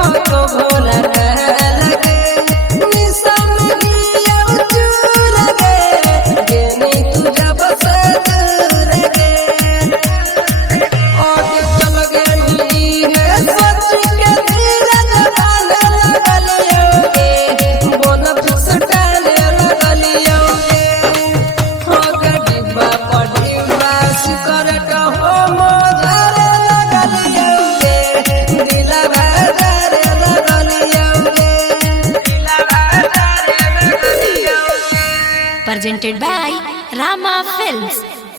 हो तो भोला लगे निशा में लिया चूर गे गेनी तू जब से दूर गे और चल गई है सच के धीरज डाले लगलियोगे बोल फिक्स डाले लगलियोगे हो गडिबा पडिबा सिकरट हो मोजरे लगलियोगे दिलवा डाले लगलियोगे दिलवा डाले लगलियोगे। Presented by Rama Films.